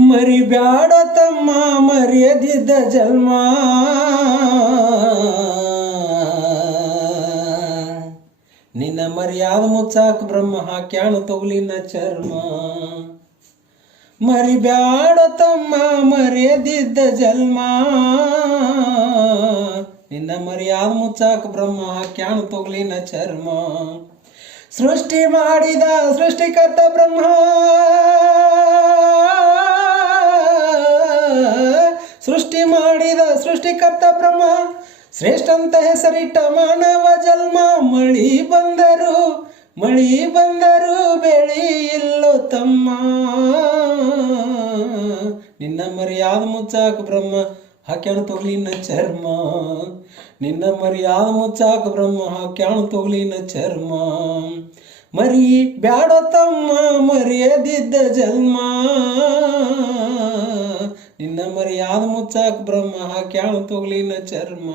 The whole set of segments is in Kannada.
ಮರಿಬ್ಯಾಡ ತಮ್ಮ ಮರ್ಯಾದಿದ್ದ ಜನ್ಮ ನಿನ್ನ ಮರ್ಯಾದ ಮುಚ್ಚಾಕ ಬ್ರಹ್ಮ ಹಾಕ್ಯಾಣ ತೊಗಲಿನ ಚರ್ಮ ಮರಿಬ್ಯಾಡ ತಮ್ಮ ಮರ್ಯಾದಿದ್ದ ಜನ್ಮ ನಿನ್ನ ಮರ್ಯಾದ ಮುಚ್ಚಾಕ ಬ್ರಹ್ಮ ಹಾಕ್ಯಾಣ ತೊಗಲಿನ ಚರ್ಮ ಸೃಷ್ಟಿ ಮಾಡಿದ ಸೃಷ್ಟಿಕರ್ತ ಬ್ರಹ್ಮ ಸೃಷ್ಟಿ ಮಾಡಿದ ಸೃಷ್ಟಿಕರ್ತ ಬ್ರಹ್ಮ ಶ್ರೇಷ್ಠಂತ ಹೆಸರಿಟ್ಟ ಮಾನವ ಜನ್ಮ ಮಳಿ ಬಂದರು ಬೆಳಿ ಇಲ್ಲೋ ತಮ್ಮ ನಿನ್ನ ಮರ್ಯಾದ ಮುಚ್ಚಾಕ ಬ್ರಹ್ಮ ಹಾಕ್ಯಾಣ ತೊಗಲಿನ ಚರ್ಮ ನಿನ್ನ ಮರ್ಯಾದ ಮುಚ್ಚಾಕ ಬ್ರಹ್ಮ ಹಾಕ್ಯಾಣ ತೊಗಲಿನ ಚರ್ಮ ಮರಿ ಬ್ಯಾಡ ತಮ್ಮ ಮರ್ಯಾದಿದ್ದ ಜನ್ಮ ನಿನ್ನ ಮರ್ಯಾದ ಮುಚ್ಚಾಕ ಬ್ರಹ್ಮ ಹಾಕ್ಯಾಣ ತೊಗಲಿನ ಚರ್ಮ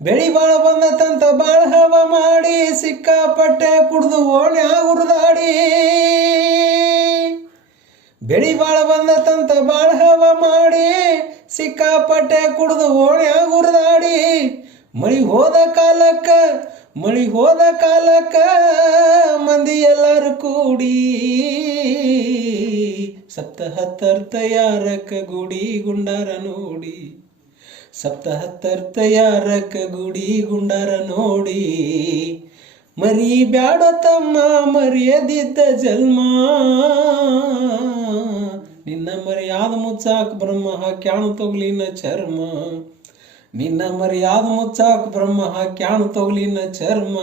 ಬೆಳಿ ಬಾಳ ಬಂದತಂತ ಬಾಳ ಹವ ಮಾಡಿ ಸಿಕ್ಕಾಪಟ್ಟೆ ಕುಡ್ದು ಓಣ್ಯಾಗ ಉರ್ದಾಡಿ ಬೆಳಿ ಬಾಳ ಬಂದತಂತ ಬಾಳ ಹವ ಮಾಡಿ ಸಿಕ್ಕಾಪಟ್ಟೆ ಕುಡ್ದು ಓಣ್ಯಾಗ ಉರ್ದಾಡಿ ಮಳಿ ಹೋದ ಕಾಲಕ್ಕ ಮಂದಿ ಎಲ್ಲರೂ ಕೂಡಿ ಸಪ್ತಹತ್ತರ್ಥ ಯಾರಕ್ಕ ಗುಡಿ ಗುಂಡಾರ ನೋಡಿ ಸಪ್ತಹತ್ತರ್ಥ ಯಾರಕ್ಕ ಗುಡಿ ಗುಂಡಾರ ನೋಡಿ ಮರಿ ಬ್ಯಾಡ ತಮ್ಮ ಮರ್ಯಾದಿದ್ದ ಜನ್ಮ ನಿನ್ನ ಮರ್ಯಾದ ಮುಚ್ಚಾಕ ಬ್ರಹ್ಮ ಹಾಕ್ಯಾಣ ತೊಗಲಿನ ಚರ್ಮ ನಿನ್ನ ಮರ್ಯಾದ ಮುಚ್ಚಾಕ ಬ್ರಹ್ಮ ಹಾಕ್ಯಾಣ ತೊಗಲಿನ ಚರ್ಮ